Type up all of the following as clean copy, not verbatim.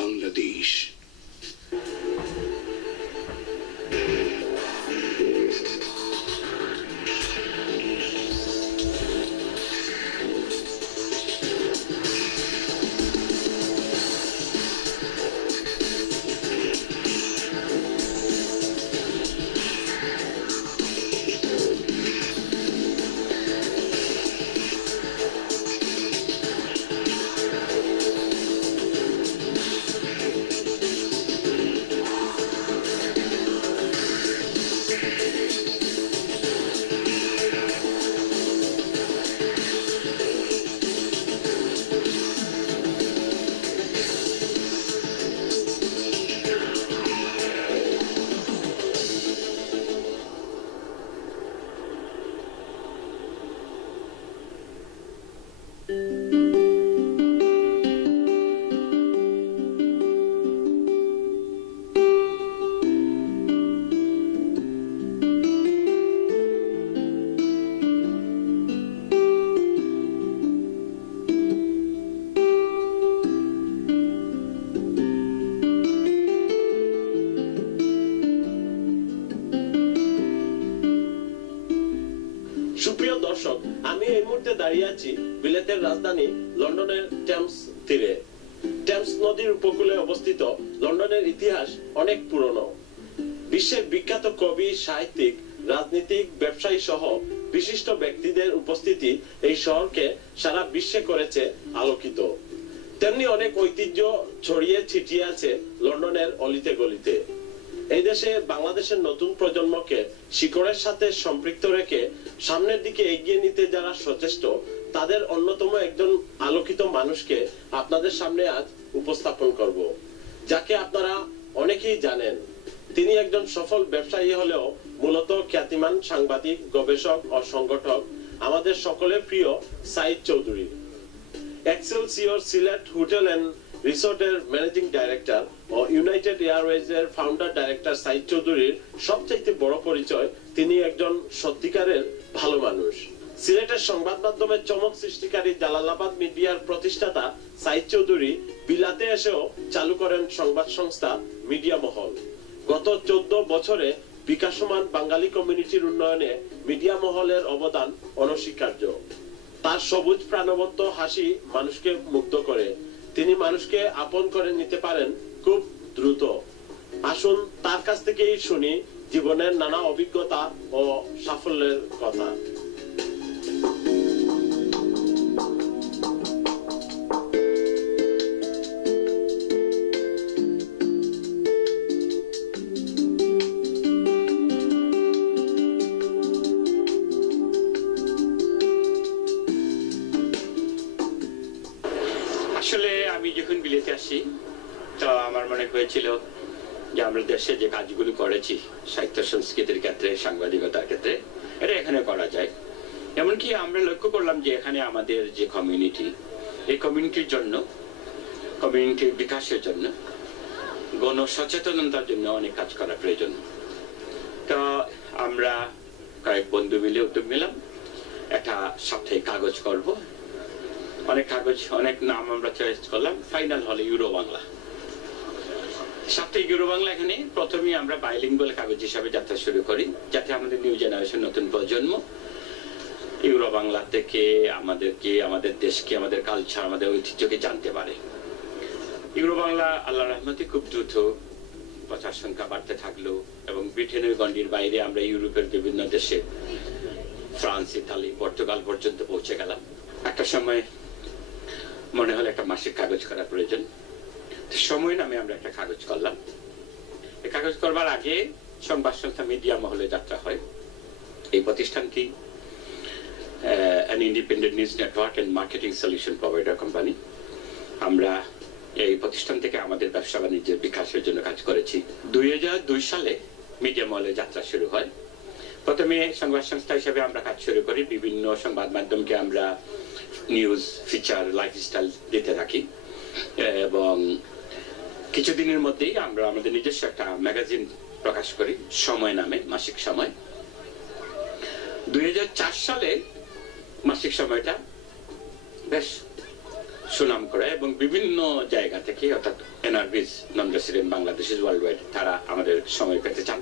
বাংলাদেশ। সুপ্রিয় দর্শক, আমি এই মুহূর্তে দাঁড়িয়ে আছি বিলেতের রাজধানী লন্ডনের টেমস তীরে। টেমস নদীর উপকূলে অবস্থিত লন্ডনের ইতিহাস অনেক পুরনো। বিশ্বের বিখ্যাত কবি, সাহিত্যিক, রাজনীতিক, ব্যবসায়ী সহ বিশিষ্ট ব্যক্তিদের উপস্থিতি এই শহরকে সারা বিশ্বে করেছে আলোকিত। তেমনি অনেক ঐতিহ্য ছড়িয়ে ছিটিয়ে আছে লন্ডনের অলিতে গলিতে। এই দেশে বাংলাদেশের নতুন প্রজন্মকে শিকড়ের সাথে সম্পৃক্ত রেখে সামনের দিকে এগিয়ে নিতে যারা সচেষ্ট, তাদের অন্যতম একজন আলোকিত মানুষকে আপনাদের সামনে আজ উপস্থাপন করব, যাকে আপনারা অনেকেই জানেন। তিনি একজন সফল ব্যবসায়ী হলেও মূলত খ্যাতিমান সাংবাদিক, গবেষক ও সংগঠক, আমাদের সকলের প্রিয় সাইদ চৌধুরী। এক্সেলসিওর সিলেট হোটেল এন্ড রিসোর্টের ম্যানেজিং ডাইরেক্টর ও ইউনাইটেড এয়ারওয়েজের ফাউন্ডার ডাইরেক্টর সাইদ চৌধুরীর সবচাইতে বড় পরিচয়, তিনি একজন সত্যিকারের ভালো মানুষ। সিলেটের সংবাদ মাধ্যমে চমক সৃষ্টিকারী জালালাবাদ মিডিয়ার প্রতিষ্ঠাতা সাইদ চৌধুরী বিলাতে এসেও চালু করেন সংবাদ সংস্থা মিডিয়া মহল। গত 14 বছরে বিকাশমান বাঙালি কমিউনিটির উন্নয়নে মিডিয়া মহলের অবদান অনস্বীকার্য। তার সবুজ প্রাণবন্ত হাসি মানুষকে মুগ্ধ করে। তিনি মানুষকে আপন করে নিতে পারেন খুব দ্রুত। আসুন তার কাছ থেকেই শুনি জীবনের নানা অভিজ্ঞতা ও সাফল্যের কথা। আসলে আমি যখন বিলেতে আসি, তো আমার মনে হয়েছিল যে আমরা দেশে যে কাজগুলো করেছি সাহিত্য সংস্কৃতির ক্ষেত্রে, সাংবাদিকতার ক্ষেত্রে, এটা এখানে করা যায়। এমনকি আমরা লক্ষ্য করলাম যে এখানে আমাদের যে কমিউনিটি, এই কমিউনিটির জন্য, কমিউনিটির বিকাশের জন্য, গণ সচেতনতার জন্য অনেক কাজ করা প্রয়োজন। তো আমরা কয়েক বন্ধু মিলে উদ্যোগ নিলাম, একটা সাপ্তাহিক কাগজ করব। অনেক কাগজ, অনেক নাম আমরা চয়েস করলাম, ফাইনাল হলে ইউরো বাংলা। সাপ্তাহিক ইউরো বাংলা এখানে প্রথমেই আমরা বাইলিঙ্গুয়াল কাগজ হিসাবে যাত্রা শুরু করি, যাতে আমাদের নিউ জেনারেশন, নতুন প্রজন্ম ইউরো বাংলা থেকে আমাদেরকে, আমাদের দেশকে, আমাদের কালচার, আমাদের ঐতিহ্যকে জানতে পারে। ইউরো বাংলা আল্লাহ রহমতে খুব দ্রুত প্রচার সংখ্যা বাড়তে থাকলো এবং ব্রিটেনের গণ্ডির বাইরে আমরা ইউরোপের বিভিন্ন দেশে, ফ্রান্স, ইতালি, পর্তুগাল পর্যন্ত পৌঁছে গেলাম। একটা সময় মনে হলো একটা মাসিক কাগজ করা প্রয়োজন। সময় নামে আমরা একটা কাগজ করলাম। এই কাগজ করবার আগে সংবাদ সংস্থা মিডিয়া মহলে যাত্রা হয়। এই প্রতিষ্ঠানটি an independent news network and marketing solution provider company। আমরা এই প্রতিষ্ঠান থেকে আমাদের ব্যবসা বাণিজ্যের বিকাশের জন্য কাজ করেছি। 2002 সালে মিডিয়া মহলে যাত্রা শুরু হয়। প্রথমে সংবাদ সংস্থা হিসেবে আমরা কাজ শুরু করি, বিভিন্ন সংবাদ মাধ্যমকে আমরা নিউজ, ফিচার, লাইফস্টাইল দিতে থাকি এবং কিছুদিনের মধ্যেই আমরা আমাদের নিজস্ব একটা ম্যাগাজিন প্রকাশ করি, সময় নামে, মাসিক সময়। 2004 সালে মাসিক সময়টা বেশ সুনাম করে এবং বিভিন্ন জায়গা থেকে অর্থাৎ NRBs non resident Bangladeshis world wide তারা আমাদের সময় পেতে চান,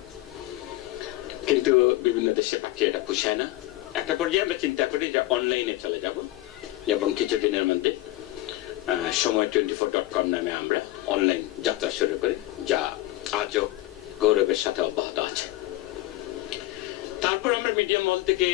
কিন্তু বিভিন্ন দেশে পাখি এটা পুষায় না। একটা পর্যায়ে আমরা চিন্তা করি যে অনলাইনে চলে যাব এবং কিছুদিনের মধ্যে সময় 24.com নামে আমরা অনলাইন যাত্রা শুরু করি, যা আজও গৌরবের সাথে অব্যাহত আছে। তারপর আমরা মিডিয়া মল থেকে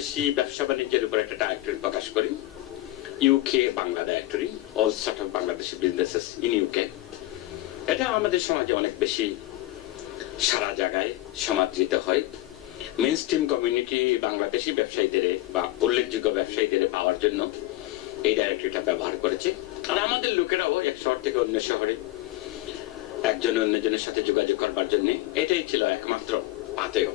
দেশি ব্যবসা বাণিজ্যের উপর একটা ডাইরেক্টরি প্রকাশ করি, UK Bangla directory, all sort of Bangladeshi businesses in UK. এটা আমাদের সমাজে অনেক বেশি সারা জায়গায় সমাদৃত হয়। মেইন স্ট্রিম কমিউনিটি বাংলাদেশি ব্যবসায়ীদের বা উল্লেখযোগ্য ব্যবসায়ীদের পাওয়ার জন্য এই ডাইরেক্টরিটা ব্যবহার করেছে। আর আমাদের লোকেরাও এক শহর থেকে অন্য শহরে একজন অন্যজনের সাথে যোগাযোগ করবার জন্য এটাই ছিল একমাত্র পাথেয়।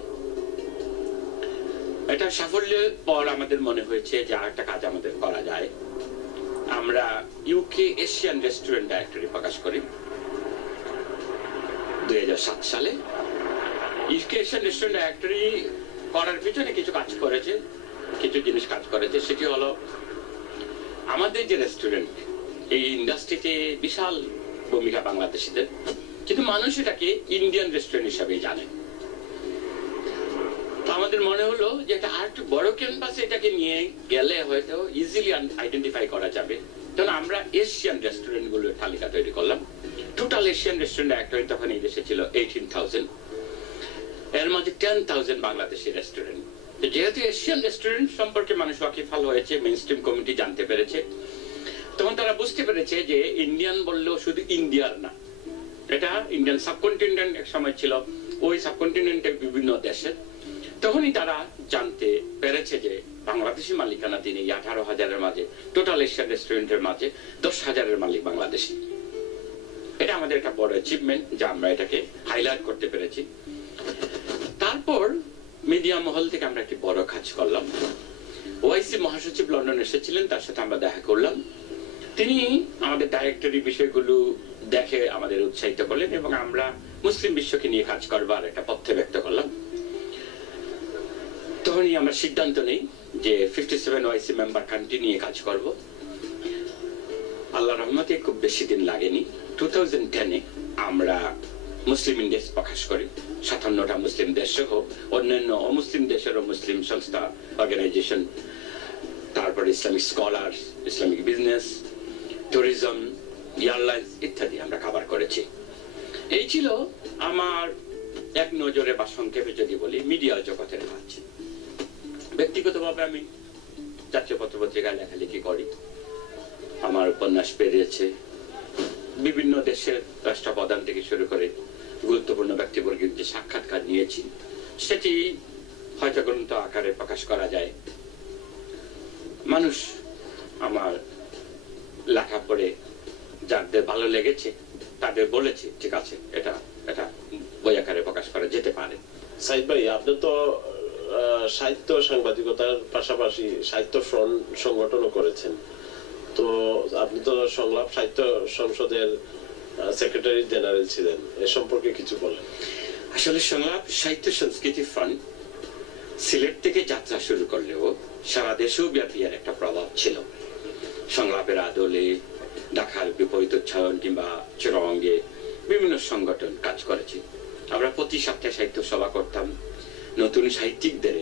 এটা সাফল্যের পর আমাদের মনে হয়েছে যে আর একটা কাজ আমাদের করা যায়। আমরা ইউকে এশিয়ান রেস্টুরেন্ট ডাইরেক্টরি প্রকাশ করি 2007 সালে। ইউকে এশিয়ান রেস্টুরেন্ট ডাইরেক্টরি করার পিছনে কিছু কাজ করেছে, কিছু জিনিস কাজ করেছে। সেটি হলো আমাদের যে রেস্টুরেন্ট, এই ইন্ডাস্ট্রিতে বিশাল ভূমিকা বাংলাদেশিদের, কিন্তু মানুষ এটাকে ইন্ডিয়ান রেস্টুরেন্ট হিসাবে জানে। আমাদের মনে হলো যে এটা আর একটু বড় ক্যানভাসে এটাকে নিয়ে গেলে হয়তো ইজিলি আইডেন্টিফাই করা যাবে। তখন আমরা এশিয়ান রেস্টুরেন্ট গুলোর তালিকা তৈরি করলাম। টোটাল এশিয়ান রেস্টুরেন্ট ডাইরেক্টরি তখন এই দেশে ছিল 18,000, এর মধ্যে 10,000 বাংলাদেশি রেস্টুরেন্ট। যেহেতু এশিয়ান রেস্টুরেন্ট সম্পর্কে মানুষ ওয়াকিফাল হয়েছে, মেইন স্ট্রিম কমিটি জানতে পেরেছে, তখন তারা বুঝতে পেরেছে যে ইন্ডিয়ান বললেও শুধু ইন্ডিয়ার না, এটা ইন্ডিয়ান সাবকন্টিনেন্ট এক সময় ছিল, ওই সাবকন্টিনেন্টের বিভিন্ন দেশের। তখনই তারা জানতে পেরেছে যে বাংলাদেশি মালিকানাধীন এই 18,000-এর মাঝে, টোটাল এশিয়ান রেস্টুরেন্টের মাঝে 10,000-এর মালিক বাংলাদেশি। এটা আমাদের একটা বড় অ্যাচিভমেন্ট, যা আমরা এটাকে হাইলাইট করতে পেরেছি। তারপর মিডিয়া মহল থেকে আমরা একটি বড় কাজ করলাম। ওআইসি মহাসচিব লন্ডন এসেছিলেন, তার সাথে আমরা দেখা করলাম। তিনি আমাদের ডাইরেক্টরি বিষয়গুলো দেখে আমাদের উৎসাহিত করলেন এবং আমরা মুসলিম বিশ্বকে নিয়ে কাজ করবার একটা পথ্য ব্যক্ত করলাম। তখনই আমরা সিদ্ধান্ত নেই যে 57 ওআইসি মেম্বার কান্ট্রি নিয়ে কাজ করব। আল্লাহর রহমতে খুব বেশি দিন লাগেনি, 2010-এ আমরা মুসলিম ইন্ডেক্স প্রকাশ করি। 57টা মুসলিম দেশ সহ অন্যান্য অমুসলিম দেশেরও মুসলিম সংস্থা, অর্গানাইজেশন, তারপর Islamic scholar, Islamic business, tourism, airlines ইত্যাদি আমরা কভার করেছি। এই ছিল আমার এক নজরে বা সংক্ষেপে যদি বলি মিডিয়া জগতের কাজ। ব্যক্তিগতভাবে আমি জাতীয় পত্রপত্রিকায় লেখালেখি করি, আমার উপন্যাস বেরিয়েছে, বিভিন্ন দেশের রাষ্ট্রপ্রধান থেকে শুরু করে গুরুত্বপূর্ণ ব্যক্তিবর্গের যে সাক্ষাৎকার নিয়েছি, সেটি হয়তো গ্রন্থ আকারে প্রকাশ করা যায়। মানুষ আমার লেখা পড়ে যাদের ভালো লেগেছে তাদের বলেছে ঠিক আছে, এটা এটা বই আকারে প্রকাশ করা যেতে পারে। সাইদ ভাই, আপনি তো সাহিত্য সাংবাদিকতার পাশাপাশি সাহিত্য ফ্রন্ট সংগঠনও করেছেন, তো আপনি তো সংলাপ সাহিত্য সংসদের সেক্রেটারি জেনারেল ছিলেন, এ সম্পর্কে কিছু বলেন। আসলে সংলাপ সাহিত্য সংস্কৃতি ফ্রন্ট সিলেট থেকে যাত্রা শুরু করলেও সারা দেশেও ব্যাপী এর একটা প্রভাব ছিল। সংলাপের আদলে ঢাকার বিপরীত উচ্চারণ কিংবা চিরঙ্গে বিভিন্ন সংগঠন কাজ করেছি। আমরা প্রতি সপ্তাহে সাহিত্য সভা করতাম, নতুন সাহিত্যিকদের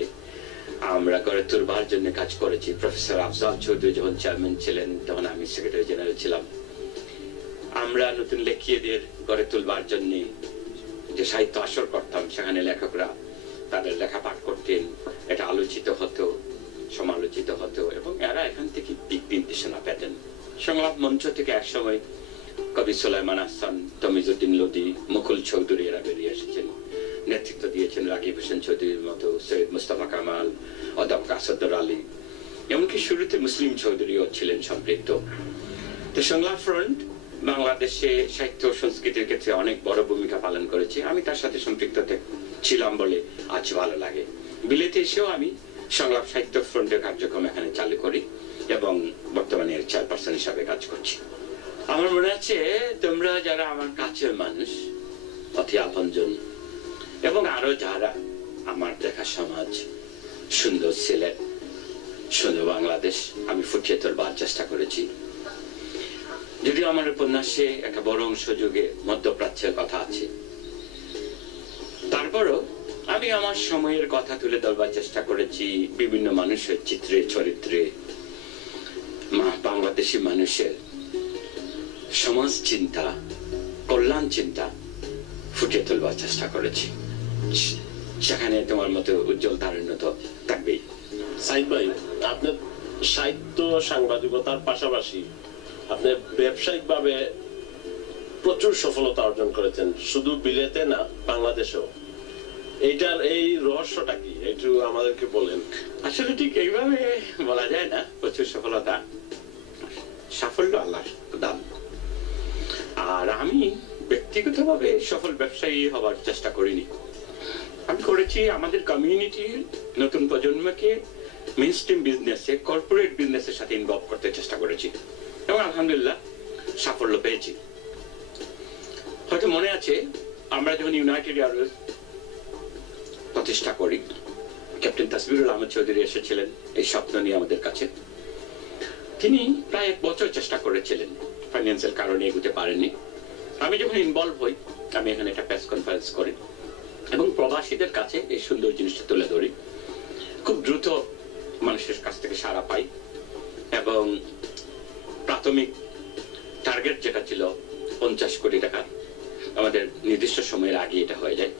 আমরা গড়ে তুলবার জন্য কাজ করেছি। প্রফেসর আফজাল চৌধুরী যখন চেয়ারম্যান ছিলেন, তখন আমি সেক্রেটারি জেনারেল ছিলাম। আমরা নতুন লেখিকাদের গড়ে তুলবার জন্য যে সাহিত্য আসর করতাম, সেখানে লেখকরা তাদের লেখা পাঠ করতেন, এটা আলোচিত হতো, সমালোচিত হতো এবং এরা এখান থেকে দিক নির্দেশনা পেতেন। সংলাপ মঞ্চ থেকে একসময় কবি সুলাইমান আহসান, তমিজউদ্দিন লোদী, মুকুল চৌধুরী এরা বেরিয়ে এসেছেন। নেতৃত্ব দিয়েছেন, রাগিব হোসেন চৌধুরীর মতো, সৈয়দ মুস্তাফা কামাল, অধ্যাপক আসাদুর আলী, এমনকি শুরুতে মুসলিম চৌধুরীও ছিলেন সম্পৃক্ত। তো সংলাপ ফ্রন্ট বাংলাদেশে সাহিত্য ও সংস্কৃতির ক্ষেত্রে অনেক বড় ভূমিকা পালন করেছে। আমি তার সাথে সম্পৃক্ত ছিলাম বলে আজ ভালো লাগে। বিলেতে এসেও আমি সংলাপ সাহিত্য ফ্রন্টের কার্যক্রম এখানে চালু করি এবং বর্তমানে এর চেয়ারপারসন হিসাবে কাজ করছি। আমার মনে আছে তোমরা যারা আমার কাছের মানুষ, অতি আপনজন, এবং আরো যারা আমার দেখা সমাজ, সুন্দর সিলেট, সুন্দর বাংলাদেশ আমি ফুটিয়ে তোলবার চেষ্টা করেছি। যদিও আমার উপন্যাসে একটা বড় অংশ যুগে মধ্যপ্রাচ্যের কথা আছে, তারপরও আমি আমার সময়ের কথা তুলে ধরবার চেষ্টা করেছি বিভিন্ন মানুষের চিত্রে, চরিত্রে, বাংলাদেশি মানুষের সমাজ চিন্তা, কল্যাণ চিন্তা ফুটিয়ে তুলবার চেষ্টা করেছি। সেখানে তোমার মতো উজ্জ্বল তারুণ্য তো থাকবেই। সাইদ ভাই, আপনার সাহিত্য সাংবাদিকতার পাশাপাশি আপনি ব্যবসায়িক ভাবে প্রচুর সফলতা অর্জন করেছেন, শুধু বিলেতে না বাংলাদেশেও। এইটার এই রহস্যটা কি, একটু আমাদেরকে বলেন। আসলে ঠিক এইভাবে বলা যায় না প্রচুর সফলতা, সাফল্য আল্লাহর দান। আর আমি ব্যক্তিগতভাবে সফল ব্যবসায়ী হবার চেষ্টা করিনি। আমি করেছি আমাদের কমিউনিটির নতুন প্রজন্মকে মেইনস্ট্রিম বিজনেসে, কর্পোরেট বিজনেসের সাথে ইনভলভ করতে চেষ্টা করেছি এবং আলহামদুলিল্লাহ সাফল্য পেয়েছি। হয়তো মনে আছে আমরা যখন ইউনাইটেড এয়ারওয়েজ প্রতিষ্ঠা করি, ক্যাপ্টেন তাসবিরুল আহমেদ চৌধুরী এসেছিলেন এই স্বপ্ন নিয়ে আমাদের কাছে। তিনি প্রায় 1 বছর চেষ্টা করেছিলেন, ফাইন্যান্সিয়াল কারণে এগোতে পারেননি। আমি যখন ইনভলভ হই, আমি এখানে একটা প্রেস কনফারেন্স করি এবং প্রবাসীদের কাছে এই সুন্দর জিনিসটা তুলে ধরি। খুব দ্রুত মানুষের কাছ থেকে সাড়া পাই এবং প্রাথমিক টার্গেট যেটা ছিল 50 কোটি টাকা, আমাদের নির্দিষ্ট সময়ের আগে এটা হয়ে যায়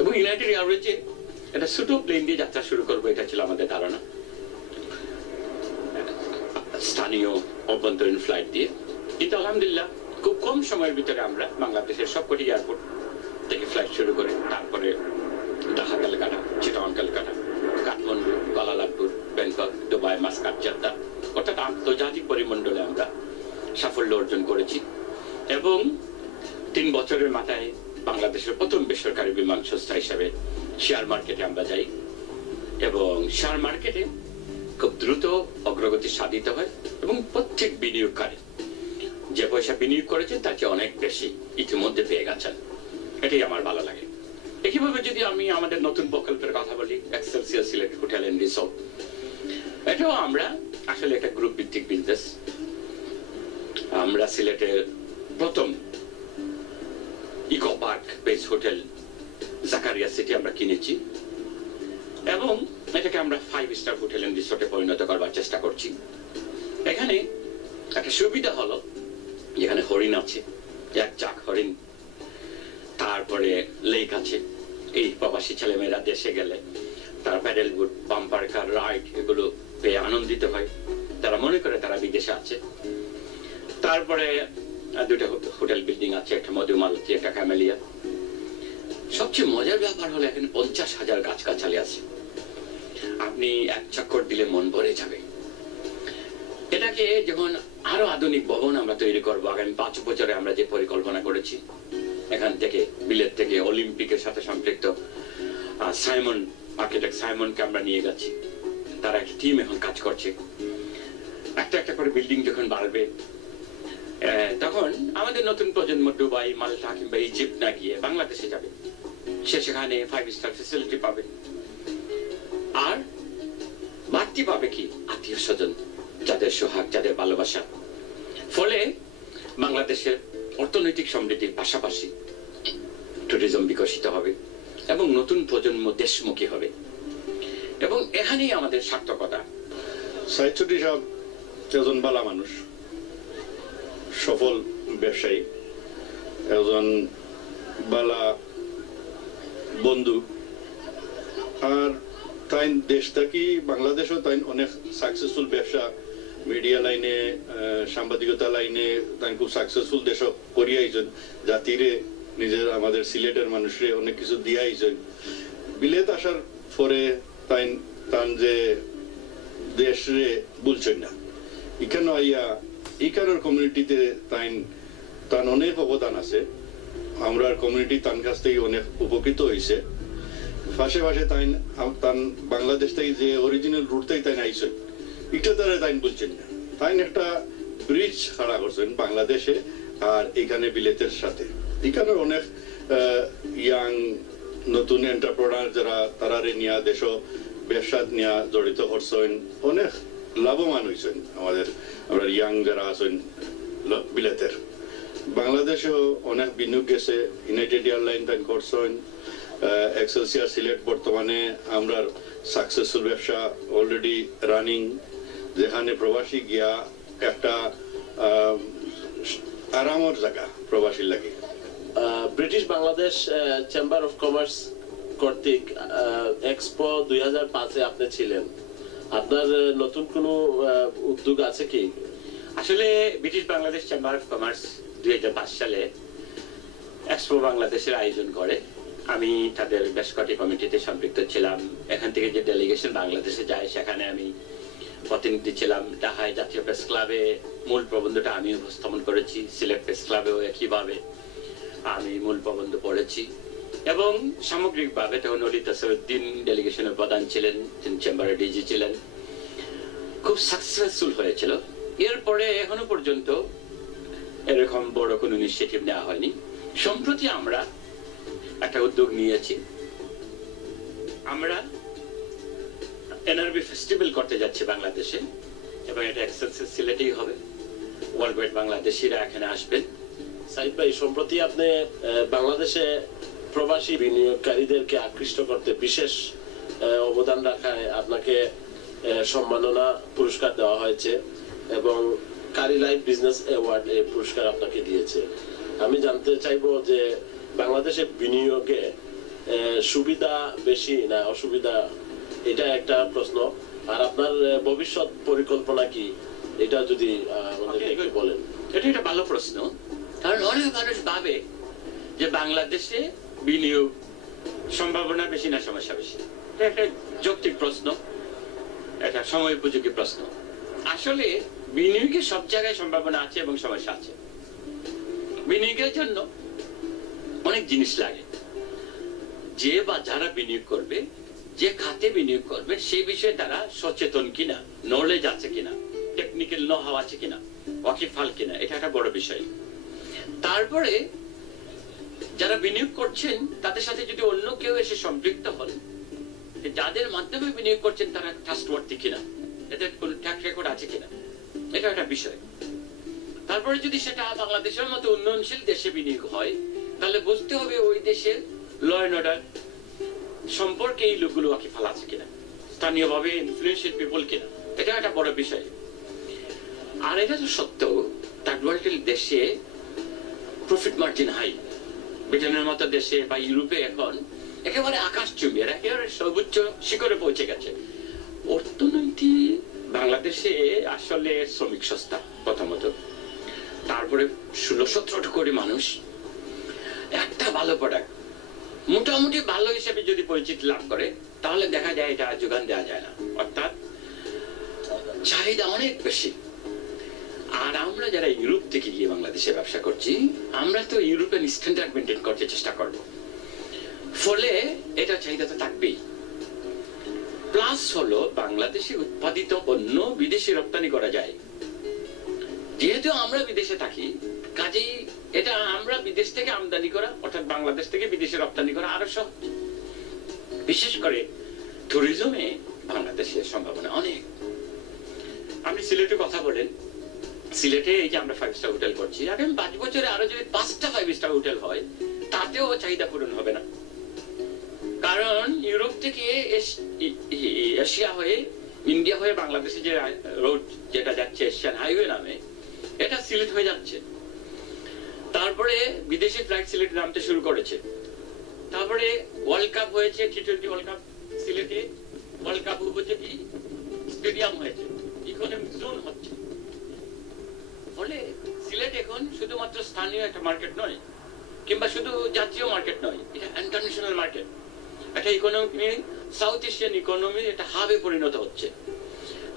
এবং ইউনাইটেড এয়ারওয়েজে একটা ছোট প্লেন দিয়ে যাত্রা শুরু করবো, এটা ছিল আমাদের ধারণা, স্থানীয় অভ্যন্তরীণ ফ্লাইট দিয়ে। কিন্তু আলহামদুলিল্লাহ খুব কম সময়ের ভিতরে আমরা বাংলাদেশের সবকটি এয়ারপোর্ট থেকে ফ্লাইট শুরু করে তারপরে Dhaka, Calcutta, Chittagong, Calcutta, Kathmandu, Kuala Lumpur, Bangkok, Dubai, Muscat, Jeddah, অর্থাৎ আন্তর্জাতিক পরিমণ্ডলে আমরা সাফল্য অর্জন করেছি। এবং 3 বছরের মাথায় বাংলাদেশের প্রথম বেসরকারি বিমান সংস্থা হিসাবে শেয়ার মার্কেটে আমরা যাই এবং শেয়ার মার্কেটে খুব দ্রুত অগ্রগতি সাধিত হয় এবং প্রত্যেক বিনিয়োগকারী যে পয়সা বিনিয়োগ করেছে তার চেয়ে অনেক বেশি ইতিমধ্যে পেয়ে গেছেন। এটাই আমার ভালো লাগে। একইভাবে যদি আমি আমাদের নতুন প্রকল্পের কথা বলি, এক্সেলসিয়ার সিলেট হোটেল এন্ড রিসোর্ট, এটাও আমরা আসলে একটা গ্রুপ ভিত্তিক বিজনেস। আমরা সিলেটের প্রথম eco park base hotel Zakaria city আমরা কিনেছি এবং এটাকে আমরা 5 স্টার হোটেল এন্ড রিসোর্টে পরিণত করবার চেষ্টা করছি। এখানে একটা সুবিধা হলো যেখানে হরিণ আছে, 1 চাক হরিণ, তারপরে লেক আছে। এই প্রবাসী ছেলেমেয়েরা দেশে গেলে তারা প্যাডেল বোট, বাম্পার কার রাইড এগুলো পেয়ে আনন্দিত হয়, তারা মনে করে তারা বিদেশে আছে। তারপরে 2টা হোটেল বিল্ডিং আছে, একটা মধুমালতি, একটা ক্যামেলিয়া। সবচেয়ে মজার ব্যাপার হলো এখানে 50,000 গাছগাছালি আছে, আপনি 1 চক্কর দিলে মন ভরে যাবে। এটাকে যখন আরো আধুনিক ভবন আমরা তৈরি করবো আগামী 5 বছরে, আমরা যে পরিকল্পনা করেছি, এখান থেকে বিলেত থেকে অলিম্পিকের সাথে সম্পৃক্ত সাইমন আর্কিটেক্ট সাইমনকে আমরা নিয়ে যাচ্ছি, তারা একটা টিম এখন কাজ করছে। একটা একটা করে বিল্ডিং যখন বাড়বে তখন আমাদের নতুন প্রজন্ম দুবাই, মালটা কিংবা ইজিপ্ট না গিয়ে বাংলাদেশে যাবে, সে সেখানে 5 স্টার ফ্যাসিলিটি পাবে আর বাড়তি পাবে কি আত্মীয় স্বজন, যাদের সোহাগ, যাদের ভালোবাসা। ফলে বাংলাদেশের অর্থনৈতিক সমৃদ্ধির পাশাপাশি ট্যুরিজম বিকশিত হবে এবং নতুন প্রজন্ম দেশমুখী হবে এবং এখানেই আমাদের সার্থকতা। সাইদ চৌধুরী সাহেব একজন ভালো মানুষ, সফল ব্যবসায়ী, একজন ভালো বন্ধু, আর তাই দেশ থেকে বাংলাদেশও তাই অনেক সাকসেসফুল ব্যবসা, মিডিয়া লাইনে, সাংবাদিকতা লাইনে তাই খুব সাকসেসফুল দেশ করিয়াইছেন, জাতিরে নিজের আমাদের সিলেটের মানুষরে অনেক কিছু দিয়ে আইছেন বিলেত আসার পরে তান যে দেশে বলছেন না এখানে আইয়া এখানের কমিউনিটিতে তান অনেক অবদান আছে আমরা কমিউনিটি তান কাছ থেকে অনেক উপকৃত হয়েছে পাশে পাশে তান বাংলাদেশ থেকে যে অরিজিনাল রুট থেকে আইছেন এটা তারা বলছেন না একটা ব্রিজ খাড়া করছেন বাংলাদেশে আর এখানে বিলেতের সাথে এখানের অনেক ইয়াং নতুন এন্টারপ্রেনার যারা তারা নিয়া দেশ ব্যবসা নিয়ে জড়িত করছেন অনেক লাভবান হয়েছেন আমরা ইয়াং যারা আছেন বিলেতের বাংলাদেশেও অনেক বিনিয়োগ গেছে ইউনাইটেড এয়ারলাইন তাই করছেন এক্সেলসিয়ার সিলেট বর্তমানে আমরা সাকসেসফুল ব্যবসা অলরেডি রানিং যেখানে প্রবাসী গিয়া একটা আরামের জায়গা প্রবাসীর লাগে British Bangladesh chamber of commerce কর্তৃক এক্সপো 2005 আপনি ছিলেন আপনার নতুন কোনো উদ্যোগ আছে কি আসলে British Bangladesh chamber of commerce 2005 সালে এক্সপো বাংলাদেশের আয়োজন করে আমি তাদের বেশ কটি কমিটিতে সম্পৃক্ত ছিলাম এখান থেকে যে ডেলিগেশন বাংলাদেশে যায় সেখানে আমি প্রতিনিধি ছিলাম ঢাকায় জাতীয় প্রেস ক্লাবে মূল প্রবন্ধটা আমি উপস্থাপন করেছি সিলেট প্রেস ক্লাবেও একইভাবে আমি মূল প্রবন্ধ পড়েছি এবং সামগ্রিকভাবে তখন ললিত আসরউদ্দিন ডেলিগেশনের প্রধান ছিলেন তিনি চেম্বারের ডিজি ছিলেন খুব সাকসেসফুল হয়েছিল এরপরে এখনো পর্যন্ত এরকম বড় কোনো ইনিশিয়েটিভ নেওয়া হয়নি সম্প্রতি আমরা একটা উদ্যোগ নিয়েছি আমরা এনআরবি ফেস্টিভ্যাল করতে যাচ্ছি বাংলাদেশে এবং এটা এক্সেলসিয়ার সিলেটেই হবে ওয়ার্ল্ড ওয়াইড বাংলাদেশিরা এখানে আসবেন সাইদ ভাই সম্প্রতি আপনি বাংলাদেশে প্রবাসী বিনিয়োগকারীদেরকে আকৃষ্ট করতে বিশেষ অবদান রাখায় আপনাকে সম্মাননা পুরস্কার দেওয়া হয়েছে এবং কারি লাইফ বিজনেস অ্যাওয়ার্ড এই পুরস্কার আপনাকে দিয়েছে আমি জানতে চাইবো যে বাংলাদেশে বিনিয়োগে সুবিধা বেশি না অসুবিধা এটা একটা প্রশ্ন আর আপনার ভবিষ্যৎ পরিকল্পনা কি এটা যদি আমাদের একটু বলেন এটা একটা ভালো প্রশ্ন কারণ অনেক মানুষ ভাবে যে বাংলাদেশে বিনিয়োগ সম্ভাবনা বেশি না সমস্যা বেশি এটা একটা যৌক্তিক প্রশ্ন এটা সময় উপযোগী প্রশ্ন আসলে বিনিয়োগের সব জায়গায় সম্ভাবনা আছে এবং সমস্যা আছে বিনিয়োগের জন্য অনেক জিনিস লাগে যে বা যারা বিনিয়োগ করবে যে খাতে বিনিয়োগ করবে সেই বিষয়ে তারা সচেতন কিনা নলেজ আছে কিনা টেকনিক্যাল নো-হাউ আছে কিনা ওয়াকিফাল কিনা এটা একটা বড় বিষয় তারপরে যারা বিনিয়োগ করছেন তাদের সাথে যদি অন্য কেউ এসে সম্পৃক্ত হন যাদের মাধ্যমে বিনিয়োগ করছেন তারা ট্রাস্টওয়ার্দি কিনা এদের কোন ট্র্যাক রেকর্ড আছে কিনা এটা একটা বিষয় তারপরে যদি সেটা বাংলাদেশের মতো উন্নয়নশীল দেশে বিনিয়োগ হয় তাহলে বুঝতে হবে ওই দেশের ল এন্ড অর্ডার সম্পর্কে এই লোকগুলো ওয়াকিফাল আছে কিনা স্থানীয়ভাবে ইনফ্লুয়েন্সিয়াল পিপল কিনা এটা একটা বড় বিষয় আর এটা তো সত্য থার্ড ওয়ার্ল্ড দেশে প্রফিট মার্জিন হাই ব্রিটেনের মতো দেশে বা ইউরোপে এখন একেবারে আকাশচুম্বী একেবারে সর্বোচ্চ শিখরে পৌঁছে গেছে অর্থনীতি বাংলাদেশে আসলে শ্রমিক সস্তা প্রথমত তারপরে 16-17 কোটি মানুষ একটা ভালো প্রোডাক্ট মোটামুটি ভালো হিসেবে যদি পরিচিতি লাভ করে তাহলে দেখা যায় এটা যোগান দেওয়া যায় না অর্থাৎ চাহিদা অনেক বেশি আর আমরা যারা ইউরোপ থেকে গিয়ে বাংলাদেশে ব্যবসা করছি আমরা তো ইউরোপিয়ান স্ট্যান্ডার্ড মেনটেন করতে চেষ্টা করব ফলে এটা চাহিদা তো থাকবেই প্লাস হলো বাংলাদেশে উৎপাদিত পণ্য বিদেশে রপ্তানি করা যায় যেহেতু আমরা বিদেশে থাকি কাজেই এটা আমরা বিদেশ থেকে আমদানি করা অর্থাৎ বাংলাদেশ থেকে বিদেশে রপ্তানি করা আরো সহজ বিশেষ করে ট্যুরিজমে বাংলাদেশের সম্ভাবনা অনেক আপনি সিলেটে কথা বলেন সিলেটে এই যে আমরা 5 স্টার হোটেল করছি আগামী 5 বছরে আরো যদি 5টা 5 স্টার হোটেল হয় তাতেও চাহিদা পূরণ হবে না কারণ ইউরোপ থেকে এশিয়া হয়ে ইন্ডিয়া হয়ে বাংলাদেশে যে রোড যেটা যাচ্ছে এশিয়ান হাইওয়ে নামে এটা সিলেট হয়ে যাচ্ছে তারপরে বিদেশি ফ্লাইট সিলেটে নামতে শুরু করেছে তারপরে ওয়ার্ল্ড কাপ হয়েছে টি20 ওয়ার্ল্ড কাপ সিলেটে ওয়ার্ল্ড কাপ উপযোগী স্টেডিয়াম হয়েছে ইকোনমিক জোন হচ্ছে ফলে সিলেট এখন শুধুমাত্র স্থানীয় একটা মার্কেট নয় কিংবা শুধু জাতীয় মার্কেট নয়, এটা ইন্টারন্যাশনাল মার্কেট। একটা ইকোনমি, সাউথ এশিয়ান ইকোনমি একটা হাবে পরিণত হচ্ছে।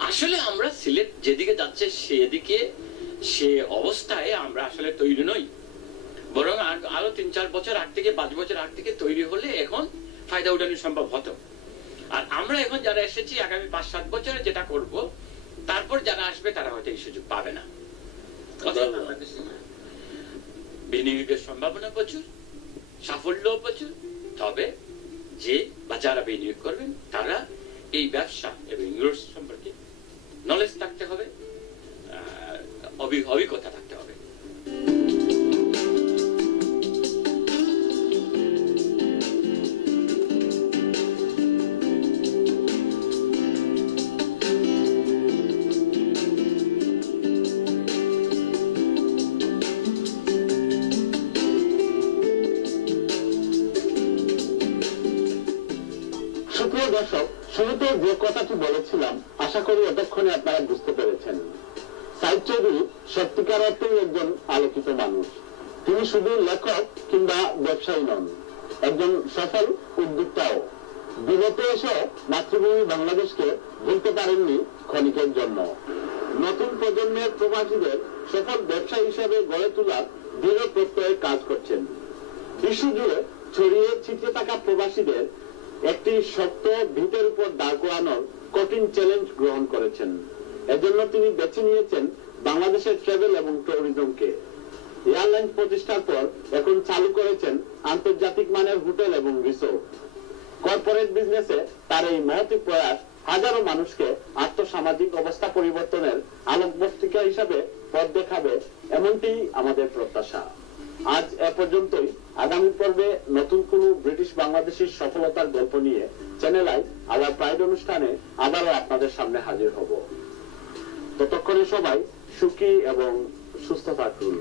আসলে আমরা সিলেট যেদিকে যাচ্ছে সেদিকে সে অবস্থায় আমরা আসলে তৈরি নই, বরং আরো 3-4 বছর আগ থেকে 5 বছর আগ থেকে তৈরি হলে এখন ফায়দা উঠানো সম্ভব হতো। আর আমরা এখন যারা এসেছি আগামী 5-7 বছরে যেটা করব, তারপর যারা আসবে তারা হয়তো এই সুযোগ পাবে না। বিনিয়োগের সম্ভাবনা প্রচুর, সাফল্য প্রচুর, তবে যে বা যারা বিনিয়োগ করবেন তারা এই ব্যবসা এবং ইউরোপ সম্পর্কে নলেজ থাকতে হবে, অভিজ্ঞতা থাকতে হবে। সুপ্রিয় দর্শক, শুরুতে যে কথাটি বলেছিলাম আশা করি এতক্ষণে আপনারা বুঝতে পেরেছেন। সাইদ চৌধুরী সত্যিকার অর্থেই একজন আলোকিত মানুষ। তিনি শুধু লেখক কিংবা ব্যবসায়ী নন, একজন সফল উদ্যোক্তাও। বিগতে এসে মাতৃভূমি বাংলাদেশকে ভুলতে পারেননি ক্ষণিকের জন্য। নতুন প্রজন্মের প্রবাসীদের সফল ব্যবসায়ী হিসেবে গড়ে তোলার দৃঢ় প্রত্যয়ে কাজ করছেন। বিশ্বজুড়ে ছড়িয়ে ছিটিয়ে থাকা প্রবাসীদের একটি শক্ত ভিতের উপর দাঁড় করানোর কঠিন চ্যালেঞ্জ গ্রহণ করেছেন। এজন্য তিনি বেছে নিয়েছেন বাংলাদেশের ট্রাভেল এবং ট্যুরিজমকে। এয়ারলাইন্স প্রতিষ্ঠার পর এখন চালু করেছেন আন্তর্জাতিক মানের হোটেল এবং রিসোর্ট। কর্পোরেট বিজনেসে তার এই মহৎ প্রয়াস হাজারো মানুষকে আর্থসামাজিক অবস্থা পরিবর্তনের আলোকবর্তিকা হিসাবে পথ দেখাবে, এমনটি আমাদের প্রত্যাশা। আজ এ পর্যন্তই। আগামী পর্বে নতুন কোনো ব্রিটিশ বাংলাদেশের সফলতার গল্প নিয়ে চ্যানেল আই আওয়ার প্রাইড অনুষ্ঠানে আবারও আপনাদের সামনে হাজির হব। ততক্ষণে সবাই সুখী এবং সুস্থ থাকুন।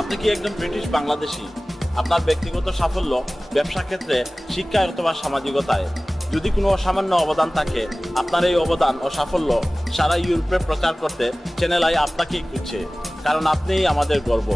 আপনি কি একজন ব্রিটিশ বাংলাদেশী? আপনার ব্যক্তিগত সাফল্য, ব্যবসা ক্ষেত্রে, শিক্ষায় অথবা সামাজিকতায় যদি কোনো অসামান্য অবদান থাকে, আপনার এই অবদান ও সাফল্য সারা ইউরোপে প্রচার করতে চ্যানেল আই আপনাকেই খুঁজছে, কারণ আপনিই আমাদের গর্ব।